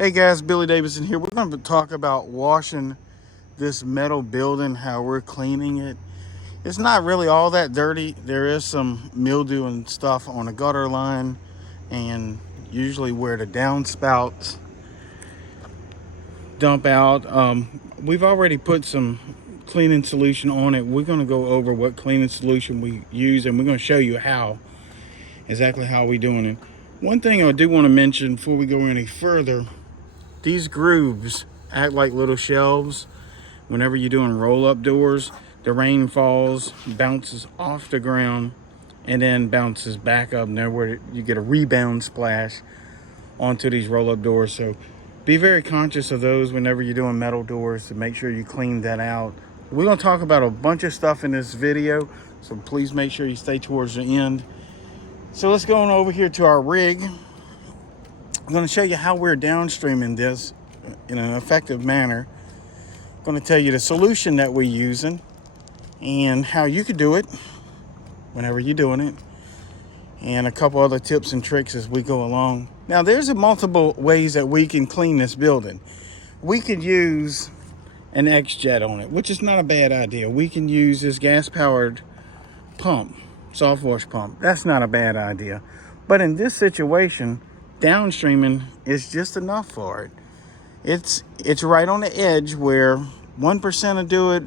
Hey guys, Billy Davidson here. We're going to talk about washing this metal building, how we're cleaning it. It's not really all that dirty. There is some mildew and stuff on the gutter line, and usually where the downspouts dump out. We've already put some cleaning solution on it. We're going to go over what cleaning solution we use, and we're going to show you exactly how we're doing it. One thing I do want to mention before we go any further, these grooves act like little shelves. Whenever you're doing roll-up doors, the rain falls, bounces off the ground, and then bounces back up, and there where you get a rebound splash onto these roll-up doors. So be very conscious of those whenever you're doing metal doors to make sure you clean that out. We're going to talk about a bunch of stuff in this video, so please make sure you stay towards the end. So let's go on over here to our rig. I'm going to show you how we're downstreaming this in an effective manner. I'm going to tell you the solution that we're using and how you could do it whenever you're doing it, and a couple other tips and tricks as we go along. Now, there's multiple ways that we can clean this building. We could use an X-Jet on it, which is not a bad idea. We can use this gas-powered pump, soft wash pump. That's not a bad idea. But in this situation, downstreaming is just enough for it. It's right on the edge where 1% will do it.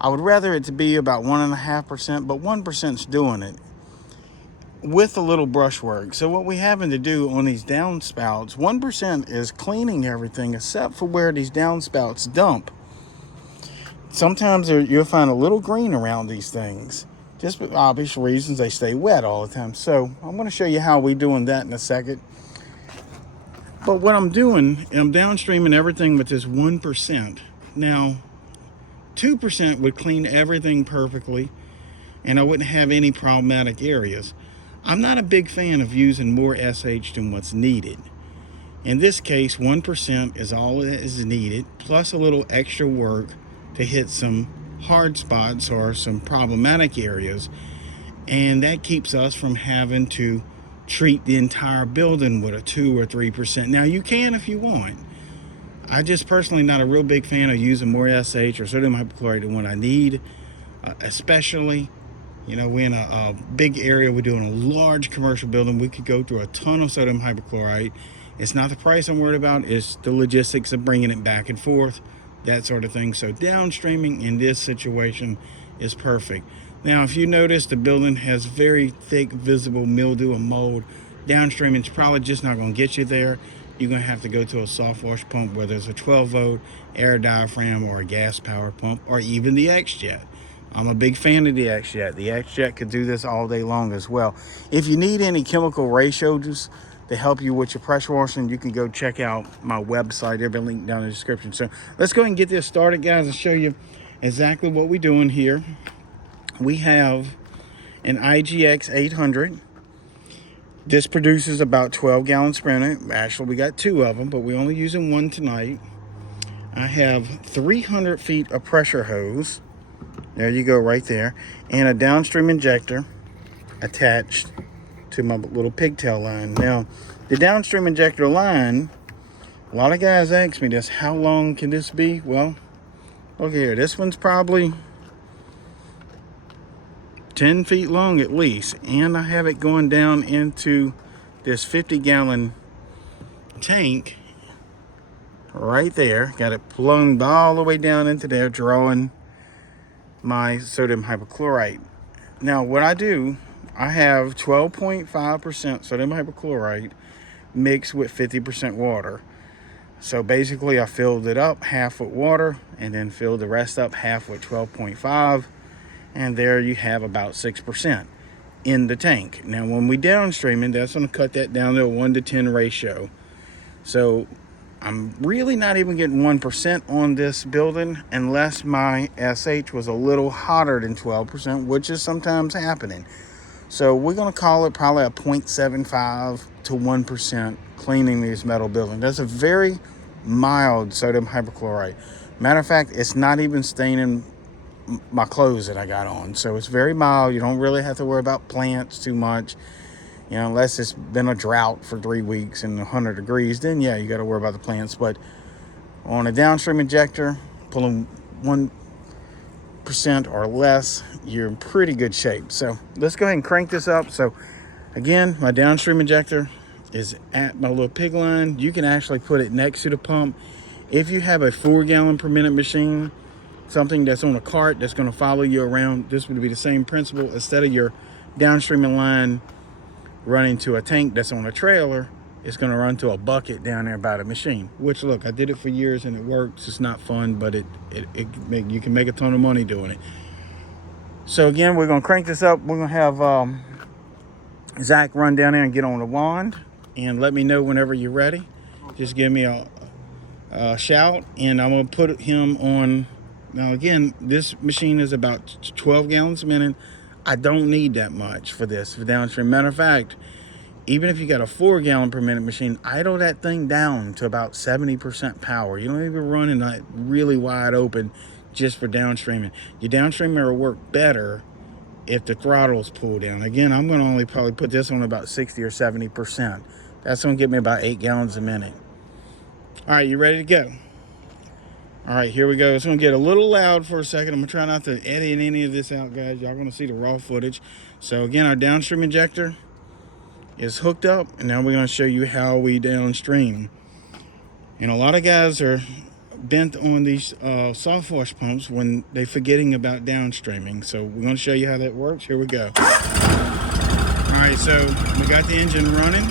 I would rather it to be about 1.5%, but 1%'s doing it with a little brushwork. So what we're having to do on these downspouts, 1% is cleaning everything except for where these downspouts dump. Sometimes you'll find a little green around these things. Just for obvious reasons, they stay wet all the time. So I'm going to show you how we're doing that in a second. But what I'm doing, I'm downstreaming everything with this 1%. Now, 2% would clean everything perfectly, and I wouldn't have any problematic areas. I'm not a big fan of using more SH than what's needed. In this case, 1% is all that is needed, plus a little extra work to hit some hard spots or some problematic areas, and that keeps us from having to treat the entire building with a 2 or 3%. Now, you can if you want. I just personally not a real big fan of using more SH or sodium hypochlorite than what I need, especially, we're in a big area. We're doing a large commercial building. We could go through a ton of sodium hypochlorite. It's not the price I'm worried about. It's the logistics of bringing it back and forth, that sort of thing. So downstreaming in this situation is perfect. Now, if you notice, the building has very thick, visible mildew and mold. Downstreaming is probably just not going to get you there. You're going to have to go to a soft wash pump, whether it's a 12-volt air diaphragm or a gas-powered pump, or even the X-Jet. I'm a big fan of the X-Jet. The X-Jet could do this all day long as well. If you need any chemical ratios to help you with your pressure washing, you can go check out my website. There'll be a link down in the description. So let's go ahead and get this started, guys, and show you exactly what we're doing here. We have an IGX 800. This produces about 12 gallons per minute. Actually, we got 2 of them, but we're only using 1 tonight. I have 300 feet of pressure hose. There you go, right there. And a downstream injector attached to my little pigtail line. Now, the downstream injector line, a lot of guys ask me this, how long can this be? Well, look here. This one's probably 10 feet long at least, and I have it going down into this 50-gallon tank right there. Got it plumbed all the way down into there, drawing my sodium hypochlorite. Now, what I do, I have 12.5% sodium hypochlorite mixed with 50% water. So basically, I filled it up half with water and then filled the rest up half with 12.5. And there you have about 6% in the tank. Now, when we downstreaming, that's going to cut that down to a 1-to-10 ratio. So I'm really not even getting 1% on this building unless my SH was a little hotter than 12%, which is sometimes happening. So we're going to call it probably a 0.75 to 1% cleaning these metal buildings. That's a very mild sodium hypochlorite. Matter of fact, it's not even staining my clothes that I got on. So it's very mild. You don't really have to worry about plants too much. You know, unless it's been a drought for 3 weeks and 100 degrees, then yeah, you got to worry about the plants. But on a downstream injector, pulling 1% or less, you're in pretty good shape. So let's go ahead and crank this up. So again, my downstream injector is at my little pig line. You can actually put it next to the pump. If you have a 4 gallon per minute machine, something that's on a cart that's going to follow you around, this would be the same principle. Instead of your downstreaming line running to a tank that's on a trailer, it's going to run to a bucket down there by the machine. Which, look, I did it for years and it works. It's not fun, but you can make a ton of money doing it. So again, we're going to crank this up. We're going to have Zach run down there and get on the wand, and let me know whenever you're ready. Just give me a shout, and I'm going to put him on. Now again, this machine is about 12 gallons a minute. I don't need that much for this, for downstream. Matter of fact, even if you got a 4 gallon per minute machine, idle that thing down to about 70% power. You don't even run it really wide open just for downstreaming. Your downstreamer will work better if the throttle's pulled down. Again, I'm going to only probably put this on about 60 or 70%. That's going to get me about 8 gallons a minute. All right, you ready to go? All right, here we go. It's going to get a little loud for a second. I'm going to try not to edit any of this out, guys. Y'all going to see the raw footage. So again, our downstream injector is hooked up, and now we're going to show you how we downstream. And a lot of guys are bent on these soft wash pumps when they're forgetting about downstreaming. So we're going to show you how that works. Here we go. All right, so we got the engine running.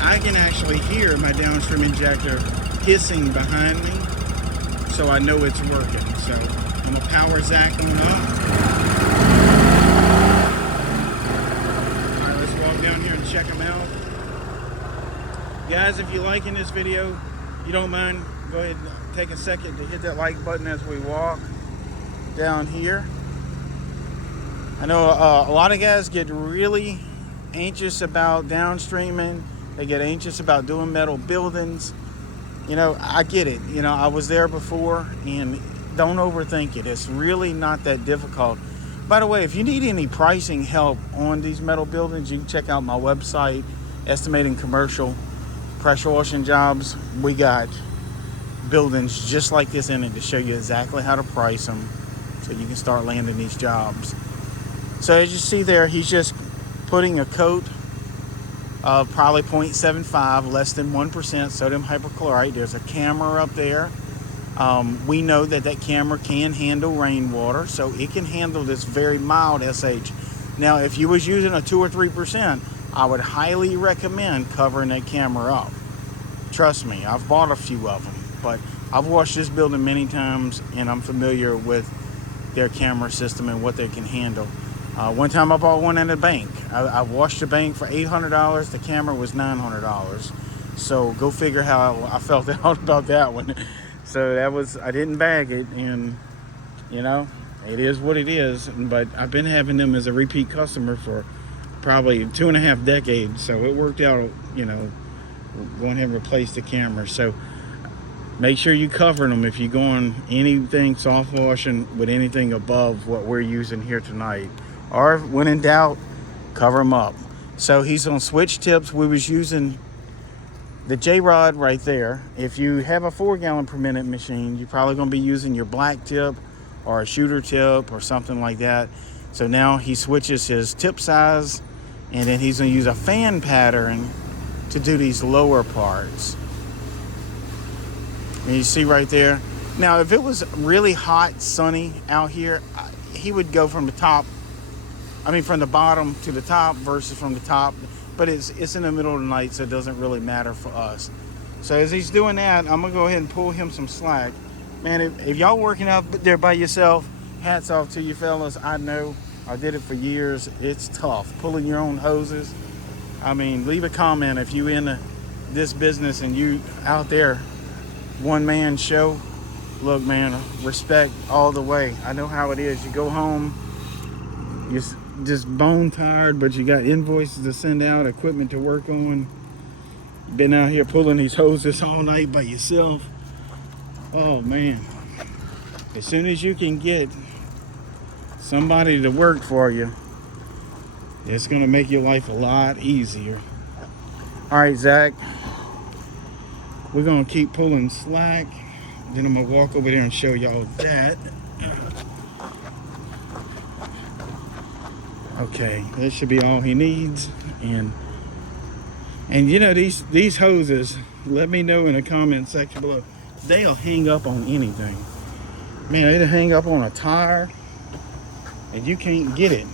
I can actually hear my downstream injector hissing behind me, so I know it's working. So I'm going to power Zach on up. All right, let's walk down here and check them out. Guys, if you're liking this video, you don't mind, go ahead and take a second to hit that like button as we walk down here. I know a lot of guys get really anxious about downstreaming. They get anxious about doing metal buildings. You know, I get it. You know, I was there before, and don't overthink it. It's really not that difficult. By the way, if you need any pricing help on these metal buildings, you can check out my website, Estimating Commercial Pressure Washing Jobs. We got buildings just like this in it to show you exactly how to price them so you can start landing these jobs. So as you see there, he's just putting a coat of probably 0.75, less than 1% sodium hypochlorite. There's a camera up there. We know that camera can handle rainwater, so it can handle this very mild SH. Now, if you was using a 2 or 3%, I would highly recommend covering that camera up. Trust me, I've bought a few of them, but I've washed this building many times, and I'm familiar with their camera system and what they can handle. One time I bought one at a bank. I washed the bank for $800. The camera was $900. So go figure how I felt out about that one. So that was, I didn't bag it, and you know, it is what it is. But I've been having them as a repeat customer for probably 2.5 decades. So it worked out, you know, going ahead and replace the camera. So make sure you cover them if you go on anything soft washing with anything above what we're using here tonight. Or when in doubt, cover them up. So he's on switch tips. We was using the J-rod right there. If you have a 4 gallon per minute machine, you're probably going to be using your black tip or a shooter tip or something like that. So now he switches his tip size, and then he's going to use a fan pattern to do these lower parts. And you see right there. Now, if it was really hot, sunny out here, he would go from the top, from the bottom to the top versus from the top. But it's in the middle of the night, so it doesn't really matter for us. So as he's doing that, I'm going to go ahead and pull him some slack. Man, if y'all working out there by yourself, hats off to you fellas. I know. I did it for years. It's tough. Pulling your own hoses. Leave a comment if you in this business and you out there, one-man show. Look, man, respect all the way. I know how it is. You go home, you're just bone tired, but you got invoices to send out, equipment to work on. Been out here pulling these hoses all night by yourself. Oh man, as soon as you can get somebody to work for you, It's gonna make your life a lot easier. All right, Zach, we're gonna keep pulling slack. Then I'm gonna walk over there and show y'all that. Okay, that should be all he needs. And you know, these hoses, let me know in the comment section below. They'll hang up on anything. Man, it'll hang up on a tire and you can't get it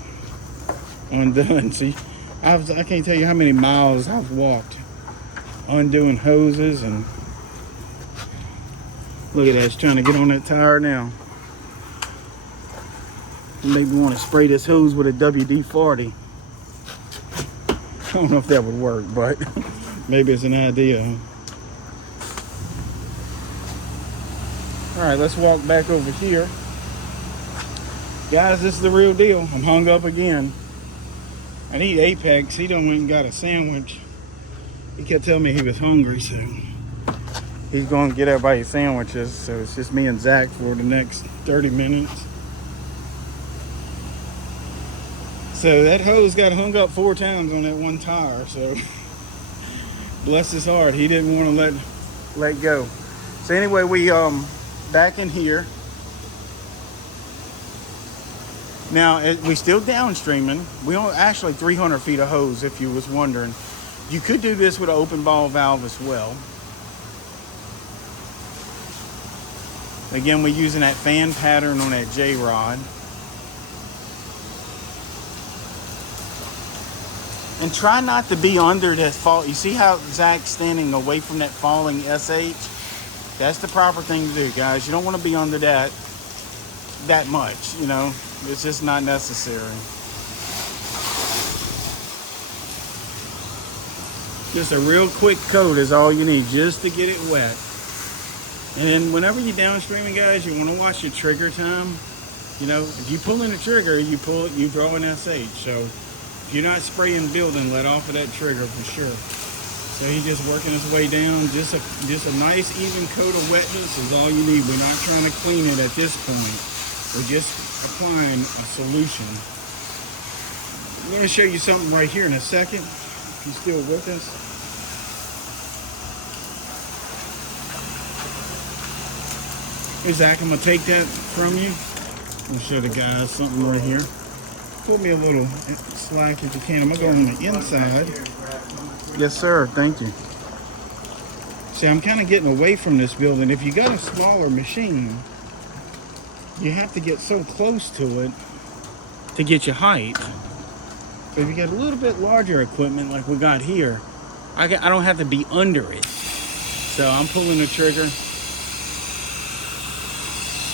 undone. See, I can't tell you how many miles I've walked undoing hoses. And look at that, it's trying to get on that tire now. Maybe want to spray this hose with a WD-40. I don't know if that would work, but maybe it's an idea. All right, let's walk back over here. Guys, this is the real deal. I'm hung up again. I need Apex. He don't even got a sandwich. He kept telling me he was hungry, so he's going to get everybody sandwiches. So it's just me and Zach for the next 30 minutes. So that hose got hung up 4 times on that one tire. So bless his heart, he didn't want to let go. So anyway, we back in here. Now we still downstreaming. We don't actually 300 feet of hose, if you was wondering. You could do this with an open ball valve as well. Again, we're using that fan pattern on that J-rod. And try not to be under that fall. You see how Zach's standing away from that falling SH? That's the proper thing to do, guys. You don't want to be under that much, you know. It's just not necessary. Just a real quick coat is all you need just to get it wet. And then whenever you're downstreaming, guys, you want to watch your trigger time. You know, if you pull in the trigger, you draw an SH. So if you're not spraying building, let off of that trigger for sure. So he's just working his way down. Just a nice even coat of wetness is all you need. We're not trying to clean it at this point. We're just applying a solution. I'm going to show you something right here in a second. If you're still with us. Hey Zach, I'm going to take that from you. I'm going to show the guys something right here. Pull me a little slack if you can. I'm going to go on the inside. Yes, sir. Thank you. See, I'm kind of getting away from this building. If you got a smaller machine, you have to get so close to it to get your height. But if you get a little bit larger equipment like we got here, I don't have to be under it. So I'm pulling the trigger.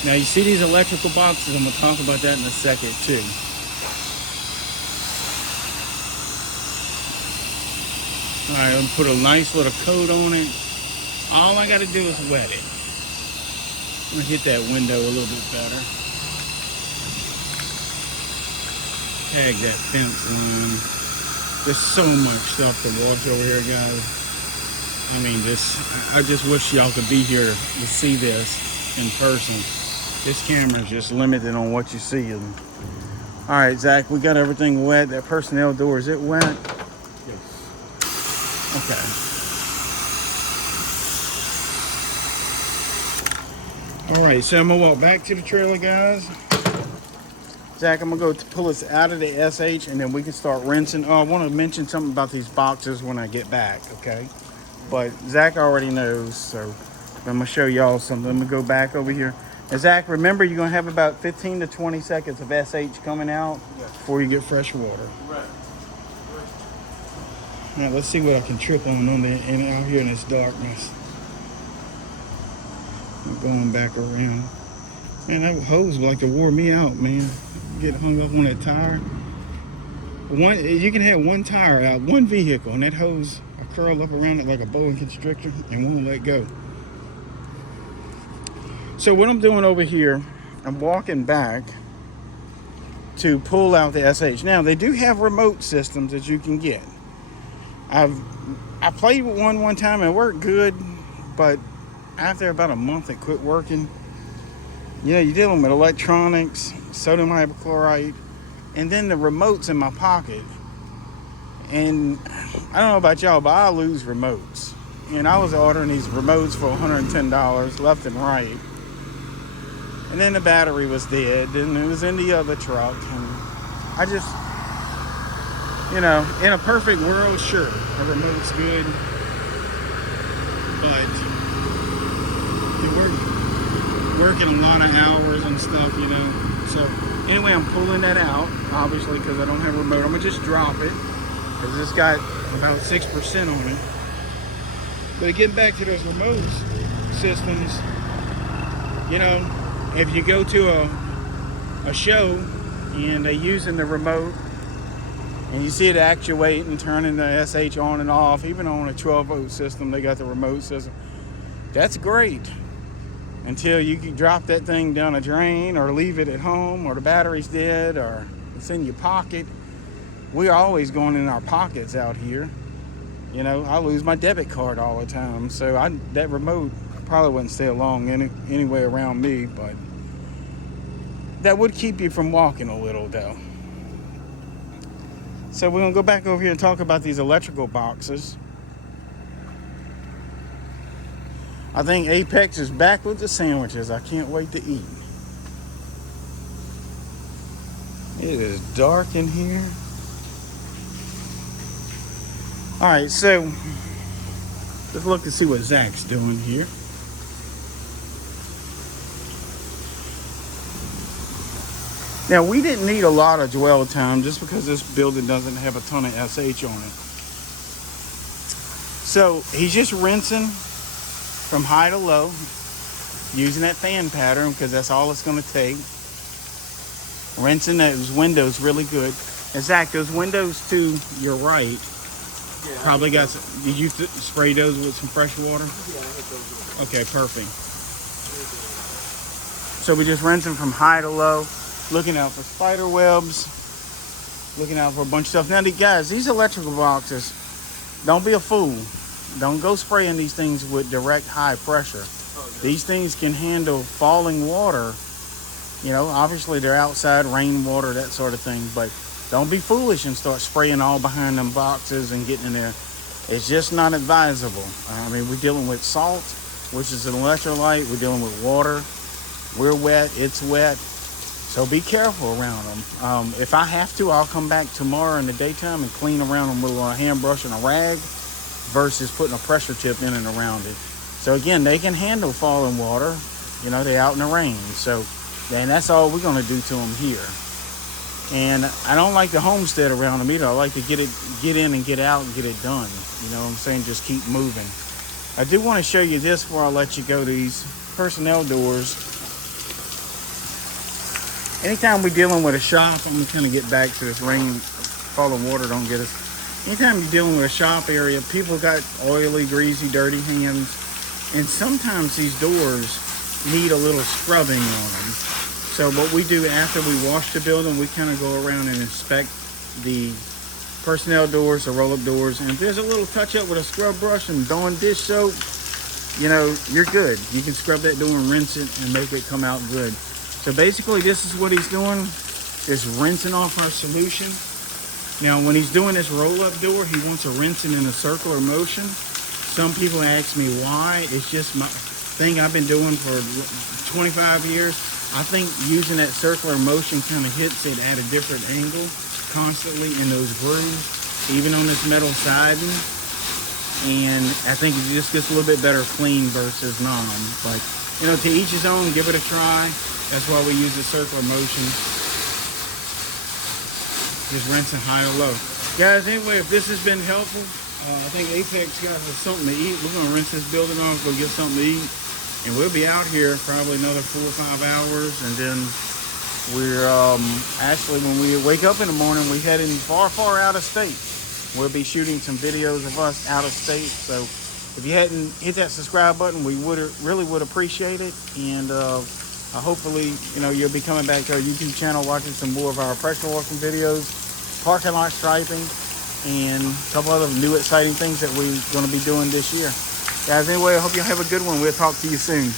Now you see these electrical boxes, I'm going to talk about that in a second too. Alright, I'm going to put a nice little coat on it. All I got to do is wet it. I'm going to hit that window a little bit better. Tag that fence line. There's so much stuff to wash over here, guys. I mean, I just wish y'all could be here to see this in person. This camera is just limited on what you see. Alright, Zach, we got everything wet. That personnel door, is it wet? Okay. Alright, so I'm going to walk back to the trailer, guys. Zach, I'm going to go pull this out of the SH and then we can start rinsing. Oh, I want to mention something about these boxes when I get back, okay? But Zach already knows, so I'm going to show y'all something. I'm going to go back over here. And Zach, remember you're going to have about 15 to 20 seconds of SH coming out before you get fresh water. Right. Now let's see what I can trip on the out here in this darkness. I'm going back around. Man, that hose would like to wore me out, man. Get hung up on that tire. You can have one tire out, one vehicle, and that hose will curl up around it like a boa constrictor and won't let go. So what I'm doing over here, I'm walking back to pull out the SH. Now they do have remote systems that you can get. I played with one time and it worked good, but after about a month it quit working. You know, you're dealing with electronics, sodium hypochlorite, and then the remote's in my pocket. And I don't know about y'all, but I lose remotes. And I was ordering these remotes for $110 left and right. And then the battery was dead, and it was in the other truck. And I just, in a perfect world, sure, a remote's good. But you're working a lot of hours and stuff, So anyway, I'm pulling that out, obviously, because I don't have a remote. I'm going to just drop it, because it's got about 6% on it. But getting back to those remote systems, if you go to a show and they're using the remote and you see it actuate and turning the SH on and off, even on a 12-volt system, they got the remote system. That's great until you can drop that thing down a drain or leave it at home, or the battery's dead, or it's in your pocket. We're always going in our pockets out here. I lose my debit card all the time, so that remote probably wouldn't stay long anyway around me, but that would keep you from walking a little, though. So we're going to go back over here and talk about these electrical boxes. I think Apex is back with the sandwiches. I can't wait to eat. It is dark in here. All right, so let's look and see what Zach's doing here. Now, we didn't need a lot of dwell time just because this building doesn't have a ton of SH on it. So he's just rinsing from high to low, using that fan pattern because that's all it's going to take. Rinsing those windows really good. And Zach, those windows to your right, probably got some, did you spray those with some fresh water? Yeah, I hit those. Okay, perfect. So we just rinse them from high to low, looking out for spider webs, looking out for a bunch of stuff. Now, guys, these electrical boxes, don't be a fool. Don't go spraying these things with direct high pressure. These things can handle falling water. Obviously they're outside, rainwater, that sort of thing, but don't be foolish and start spraying all behind them boxes and getting in there. It's just not advisable. We're dealing with salt, which is an electrolyte. We're dealing with water. We're wet. It's wet. So be careful around them. If I have to, I'll come back tomorrow in the daytime and clean around them with a hand brush and a rag versus putting a pressure tip in and around it. So again, they can handle falling water. They're out in the rain. So then that's all we're going to do to them here. And I don't like the homestead around them either. I like to get in and get out and get it done. You know what I'm saying? Just keep moving. I do want to show you this before I let you go. These personnel doors. Anytime we're dealing with a shop, I'm going to kind of get back to this rain, falling water don't get us. Anytime you're dealing with a shop area, people got oily, greasy, dirty hands. And sometimes these doors need a little scrubbing on them. So what we do after we wash the building, we kind of go around and inspect the personnel doors, the roll-up doors. And if there's a little touch-up with a scrub brush and Dawn dish soap, you're good. You can scrub that door and rinse it and make it come out good. So basically, this is what he's doing, is rinsing off our solution. Now, when he's doing this roll-up door, he wants to rinse it in a circular motion. Some people ask me why. It's just my thing I've been doing for 25 years. I think using that circular motion kind of hits it at a different angle constantly in those grooves, even on this metal siding. And I think it just gets a little bit better clean versus non. But, to each his own, give it a try. That's why we use the circular motion. Just rinsing high or low. Guys, anyway, if this has been helpful, I think Apex got us something to eat. We're going to rinse this building off, go get something to eat. And we'll be out here probably another 4 or 5 hours. And then we're actually, when we wake up in the morning, we heading far, far out of state. We'll be shooting some videos of us out of state. So if you hadn't hit that subscribe button, we really would appreciate it. And hopefully, you'll be coming back to our YouTube channel, watching some more of our pressure washing videos, parking lot striping, and a couple other new exciting things that we're going to be doing this year. Guys, anyway, I hope you have a good one. We'll talk to you soon.